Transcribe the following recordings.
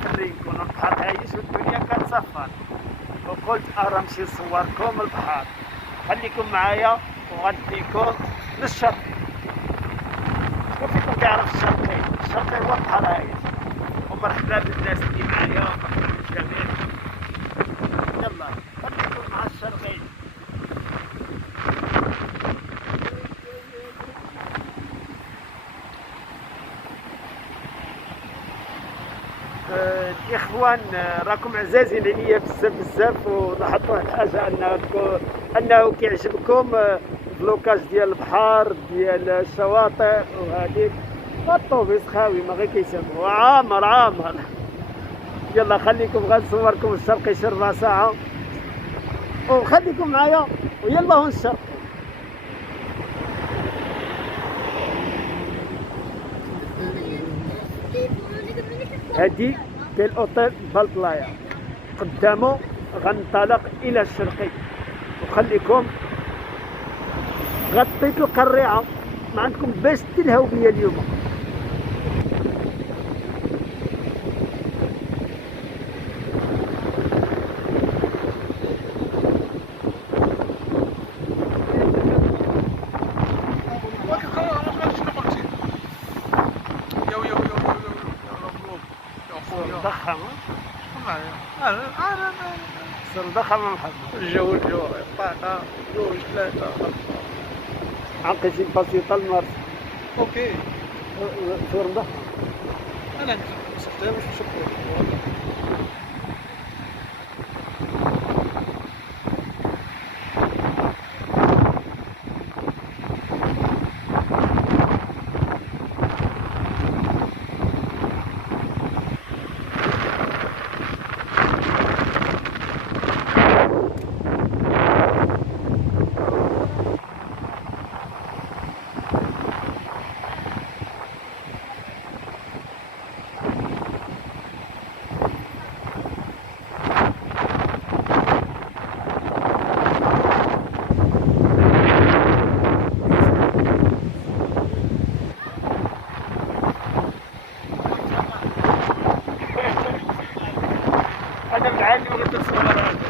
في الريق والبحر عايش والدنيا كتصفر، وقلت نمشي نصوركم البحر. خليكم معايا وغنديكم للشط. شكون فيكم كيعرف الشرقي؟ الشرقي هو البحر عايش. ومرحبا بالناس اللي معايا ومرحبا بالجميع. يلا خليكم مع الشرقي. الاخوان راكم عزازين عليا بزاف بزاف، ولاحظت واحد الحاجه انه كيعجبكم البلوكاج ديال البحر ديال الشواطئ وهذيك. الطوبيس خاوي ما غير كيسمعوا عامر. يلا خليكم غنصوركم الشرقي شي ربع ساعه، وخليكم معايا ويلا هون الشرقي. هادي كاين اوتيل بالبلايا قدامه، غنطلق الى الشرقي. وخليكم غطيت القريعه ما عندكم باش تلهوا بيا اليوم. ضخم صار ضخم محمد. الجو طاقة جوج ثلاثة أربعة. عقيتي بسيطة المرسى. اوكي صور ضخم. أنا نستخدمها باش نشوفو. أنا معلم وغادي نصور هذا.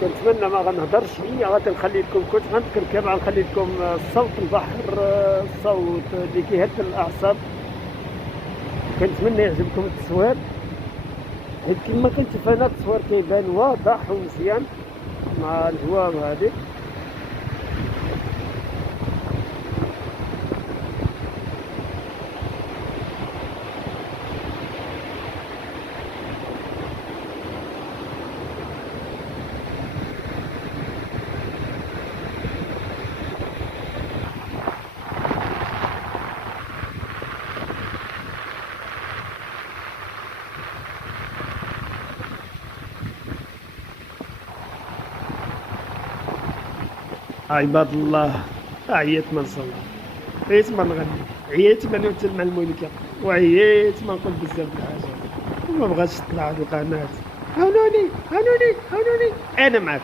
كنتمنى ما غنهضرش هي غادي نخلي لكم، كنت غنتكلم غنخلي لكم صوت البحر، الصوت اللي كيهد الاعصاب. كنتمنى يعجبكم التصوير، حيت كما كنشوف انا التصوير كيبان واضح ومزيان مع الهواء وهذيك. عباد الله عييت ما نصور، عييت ما نغني، عييت ما نمثل مع الملكة، وعييت ما نقول بزاف د الحاجات، وما بغاتش تطلع هاد القناة. عاونوني انا معاك.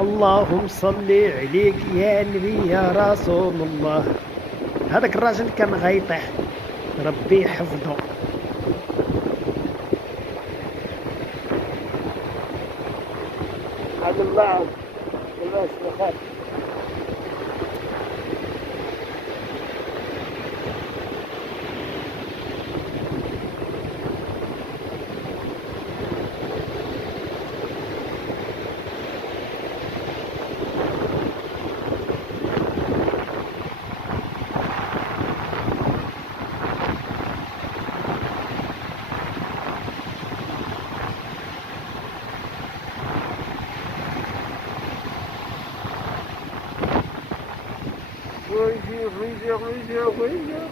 اللهم صل عليك يا نبي يا رسول الله. هذاك الراجل كان غيطيح، ربي يحفظه. هاد الله لاباس بخير. Voyager.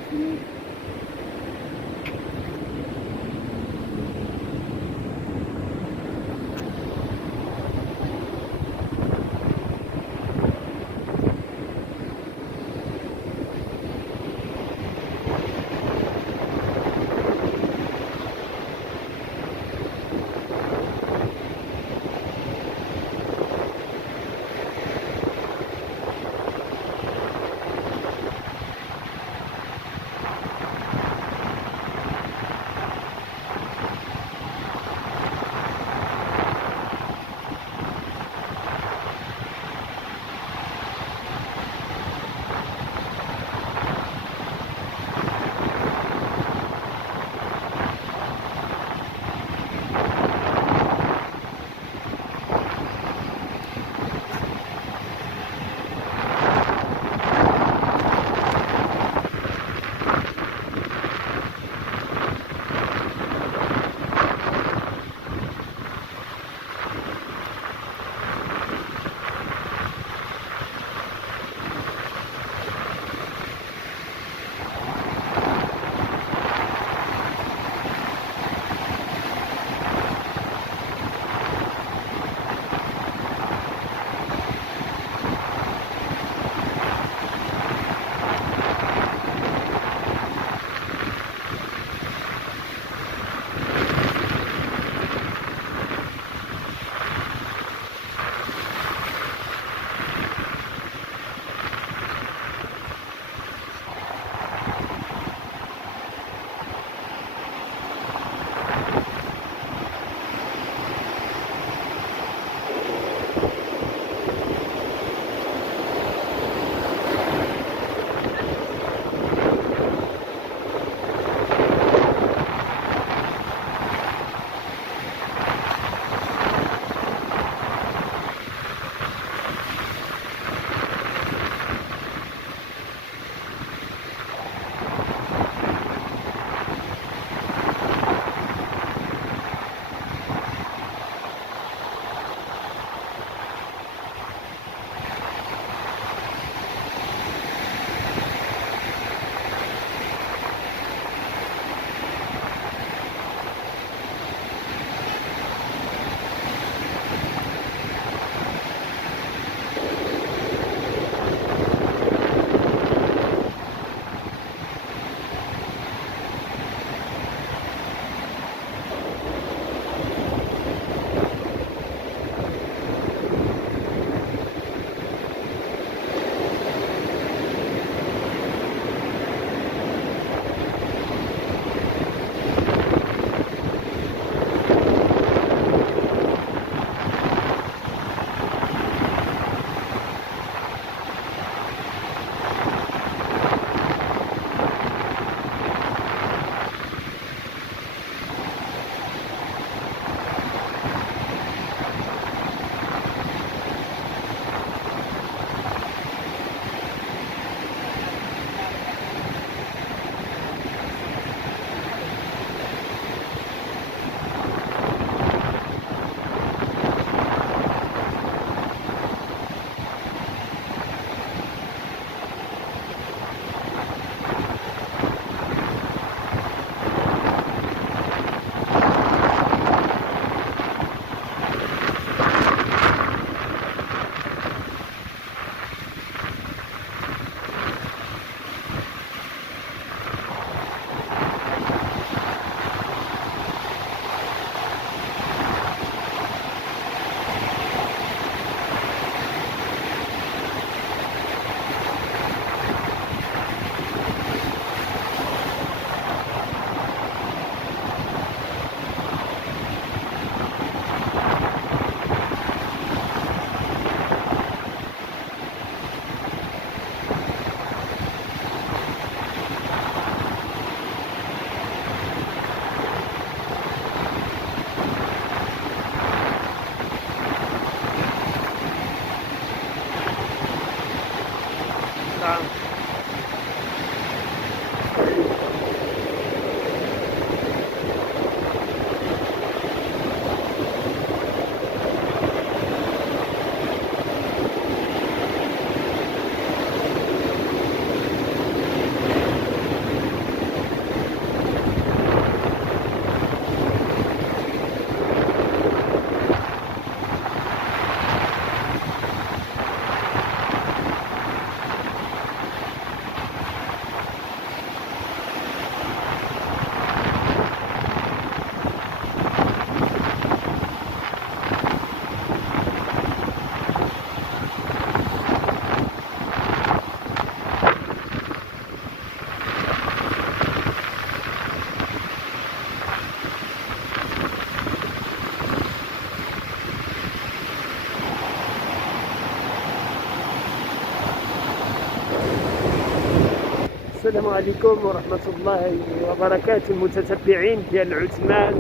عليكم ورحمة الله وبركاته المتتبعين ديال عثمان.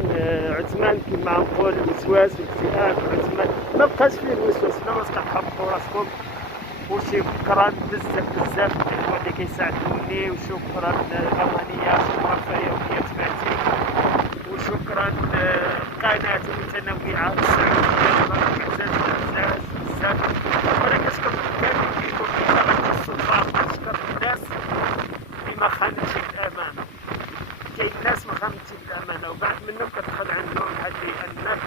عثمان كما نقول الوسواس والاكتئاب. عثمان ما بقاش فيه الوسواس، لا ما تحبطوا راسكم. وشكرا بزاف الاخوة اللي كيساعدوني، وشكرا امانية، شكرا فيومية فاتي، وشكرا قناة متنوعة السعودية بزاف وانا كنشكر كامل فيكم بطبيعة الصدفة. كنشكر الناس اللي ما خانتش الامانة. كاين ناس ما خانتش الامانة وبعد منهم كتدخل عندهم هذه انك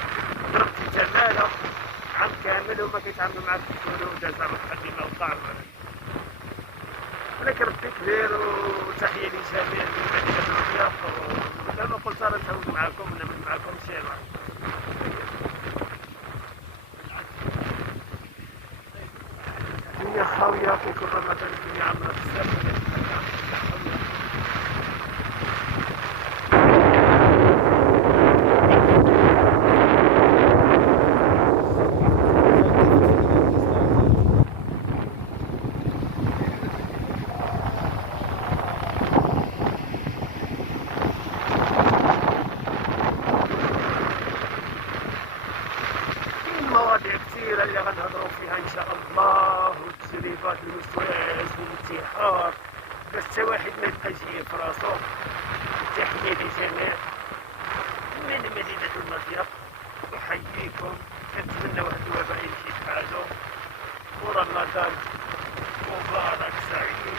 ضربتي تمالة عام كامل وما كيتعاملوا معاك بكل جزاء اللي ما وقع. ولكن ربي كبير وتحية لجميع المدينة. ولما قلت راه نتعاون معاكم ونعمل معاكم شي الدنيا خاوية في كل رمضان. الدنيا عامرة بزاف. مواضيع كثيرة اللي غنهضروا فيها إن شاء الله، والتجربات الوسواس والانتحار، باش حتى واحد ما يبقاش يجي في راسو. تحية لجميع من مدينة المضيق، أحييكم. كنتمنى واحد الوباء يمشي بحالو، ورمضان مبارك سعيد.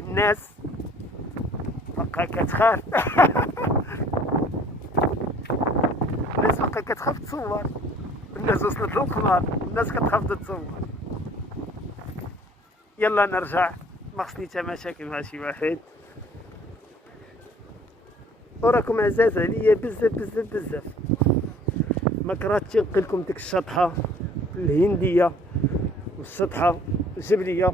الناس بقى كتخاف. الناس بقى كتخاف تصور. الناس وصلت للقمار، الناس كتخاف تتصور. يلا نرجع، ما خصني حتى مشاكل مع شي واحد. وراكم عزاز عليا بزاف. ما كرهتش نلقي لكم ديك الشطحة الهندية والشطحة الجبلية.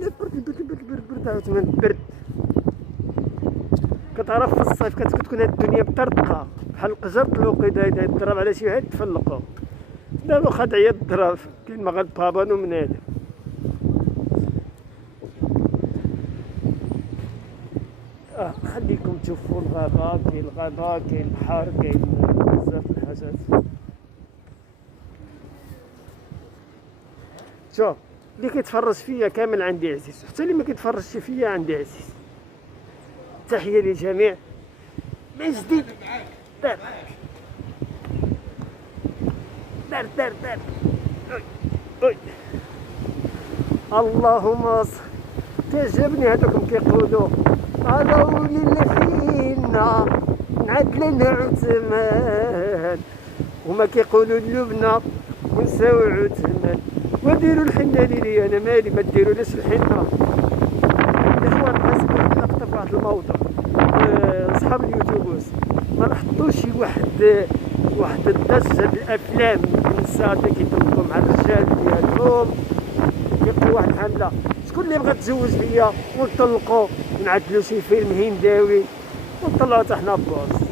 لا برد عاوتاني برد. كتعرف في الصيف كتكون هاد الدنيا مطرطقة بحال القجر الوقيته يضرب على شي واحد تفلقو. دابا خد عيا الضرب كاين ما غادبابانو من هذا. خليكم تشوفوا الغابة. كاين الغابة، كاين البحر، كاين بزاف الحاجات. شوف اللي كيتفرج فيا كامل عندي عزيز، حتى اللي ما كيتفرجش فيا عندي عزيز. تحية للجميع. من جديد دار أوي. اللهم تعجبني هذوكم كيقولوا عراوني الحينا نعدل عثمان، وما كيقولوا اللبنة ونساو عثمان. وديروا الحنة لي انا مالي، ما ديروليش الحنة. الاخوان الناس كنلقطوا في واحد الموضوع، اصحاب اليوتيوبرز ما نحطوش شي واحد الدجة الافلام النساء اللي كيطلقوا مع الرجال ديالهم. كيبقاو واحد الحملة شكون اللي بغا تزوج بيا ونطلقوا ونعدلوا شي فيلم هنداوي ونطلعوا حتى حنا بوس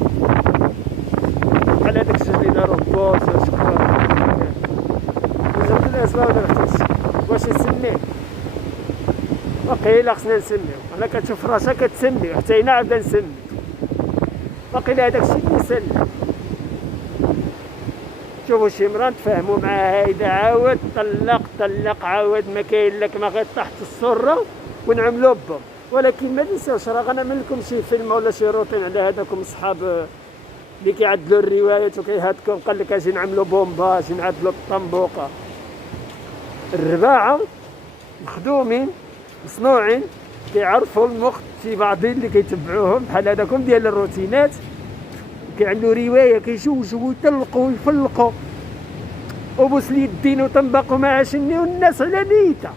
بحال هذاك الشيء اللي داروا بوس. شكرا وزاد الاسباب ولا اختي واش نسميه؟ وقيلا خصنا نسميو. انا كتشوف راسها كتسمي حتى هنا عاوده نسمي. وقيلا هذاك الشيء اللي يسلم. شوفوا شي مرا نتفاهموا معاها، اذا عاود طلق عاود ما كاين لك ما غير تحت السره ونعملوا بهم. ولكن ما ننساوش راه غنعمل لكم شي فيلم ولا شي روتين على هذاكم صحاب اللي كيعدلوا الروايات وكيهاتكم قال لك اجي نعملوا بومبا، اجي نعدلوا الطنبوقه. الرباعه مخدومين مصنوعين كيعرفوا المخ في بعضين اللي كيتبعوهم بحال هذاكم ديال الروتينات، كيعملوا روايه كيجوجوا ويطلقوا ويفلقوا وبوس اليدين وطنبقوا مع شني والناس على نيته.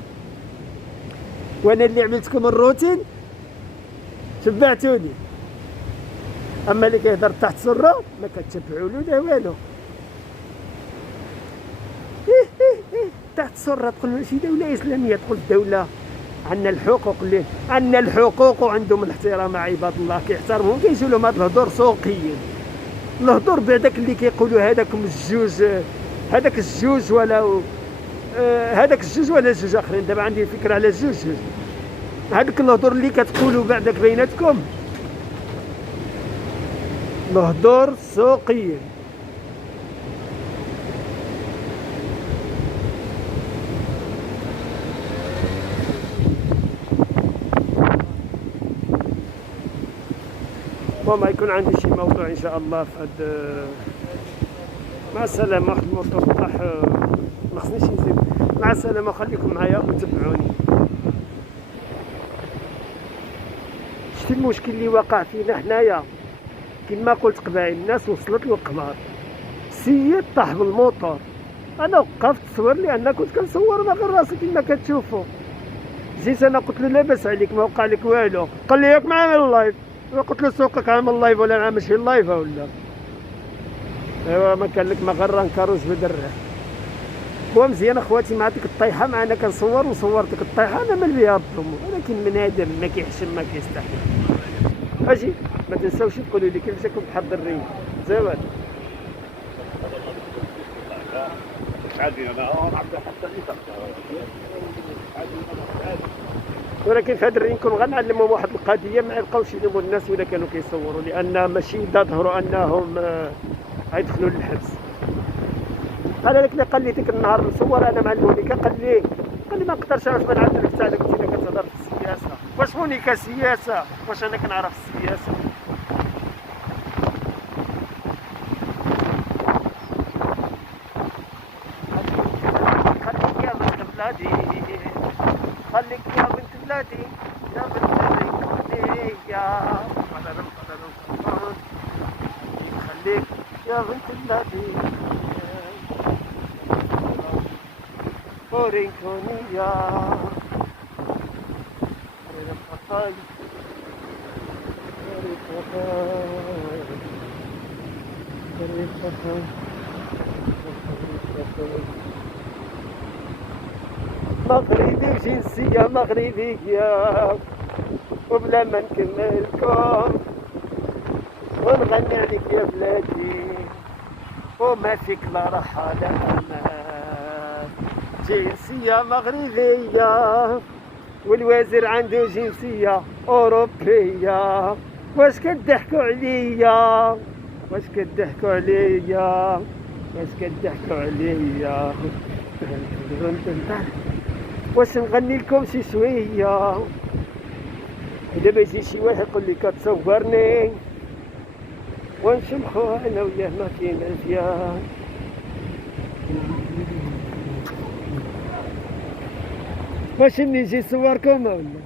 وانا اللي عملتكم الروتين تبعتوني، اما اللي كيهضر تحت سره ما كتبعوا له لا والو. تحت سره تقول ماشي دوله اسلاميه، تقول الدوله عندنا الحقوق، اللي عندنا الحقوق وعندهم الاحترام عباد الله كيحترمهم. كيجيو لهم هذا الهضور سوقيا، الهضور بعداك اللي كيقولوا هذاكم الجوج، هذاك الجوج ولا هذاك الجوج ولا جوج اخرين. دابا عندي فكره على جوج. هذاك الهضور اللي كتقولوا بعداك بيناتكم الهضور سوقيا. ما يكون عندي شي موضوع ان شاء الله في هاد. مع السلامه. واحد الموضوع طاح ما خصنيش نزيد. مع السلامه، خليكم معايا وتبعوني. شتي المشكل اللي وقع فينا حنايا؟ كما قلت قبائل الناس وصلت للقمار، السيد طاح بالموطور، انا وقفت تصور لي انا كنت كنصور انا غير راسي كما كتشوفوا. جيت انا قلت له لاباس عليك ما وقع لك والو، قال لي ياك ما عامل اللايف. قلت له سوقك عامل لايف ولا عامل شي لايف ولا؟ ايوا ما كان لك ما غير نكروز بدره. هو مزيان اخواتي مع ديك الطيحه معنا كنصور وصورتك الطيحه انا مال بها الظلم، ولكن من ادم ما كيحشم ما كيستحي. اجي ما تنساوش تقولوا لي كيفاش راكم محضرين زوال. ولكن في هذا الرين كون غنعلمهم واحد القضيه ما يبقاوش يلوموا الناس ولا كانوا كيصوروا، لان ماشي تظهروا انهم غيدخلوا للحبس. قال لك اللي قال لي ديك النهار نصور انا مع المونيكا، قال لي ما نقدرش علاش ما نعرفش حتى انا كنت كتهضر في السياسه. واش مونيكا سياسه؟ واش انا كنعرف السياسه؟ خليك يا بنت بلادي، خليك يا بنت بلادي، يا بنت بلادي يا خليك يا بنت بلادي أورينكونيا مغربي وجنسية مغربية، وبلا ما نكملكم ونغني عليك يا بلادي، وما فيك لا راحة لا أمان. جنسية مغربية والوزير عنده جنسية أوروبية. واش كتضحكوا عليا؟ واش كتضحكوا عليا؟ واش كتضحكوا عليا؟ واش نغني لكم شي شويه؟ دابا يجي شي واحد يقول لي كتصورني ونشمخو انا وياه ما في مزيان. واش نجي نصوركم ولا؟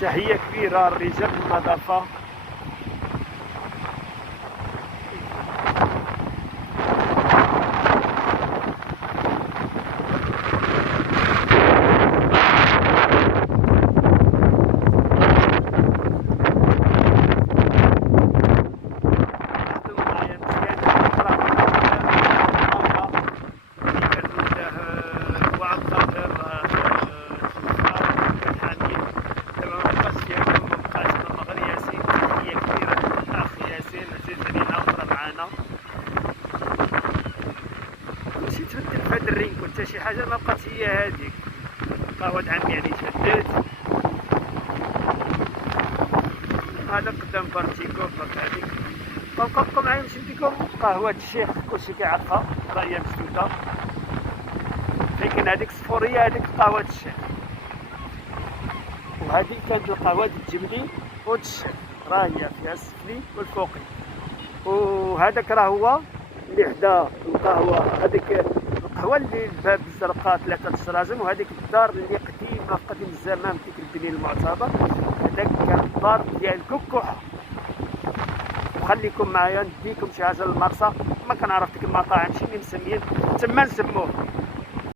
تحية كبيرة لرجال النظافة. ماشي تبدل في هاد الرينك وانت شي حاجه ما بقات هي هذيك. قهوة عمي يعني شدات. هذا قدام بارتيكو فك هذيك. بقاو معايا نمشي نديكم قهوة الشيخ كلشي كيعرفها راه هي مسدودة. لكن هذيك الصفورية هذيك قهوة الشيخ. وهذه كانت القهوة د الجبلي ود الشيخ راه هي فيها السفلي والفوقي. وهذاك راه هو اللي حدا القهوة هذيك القهوة اللي الباب الزرقاء 3 الشراجم. وهذيك الدار اللي قديمة قديم الزمان ديك البنين المعتبر هذاك كان الدار ديال كوكوحة. وخليكم معايا نديكم شي حاجة للمرسى. ما كنعرف ديك المطاعم شي اللي مسميين تما نسموه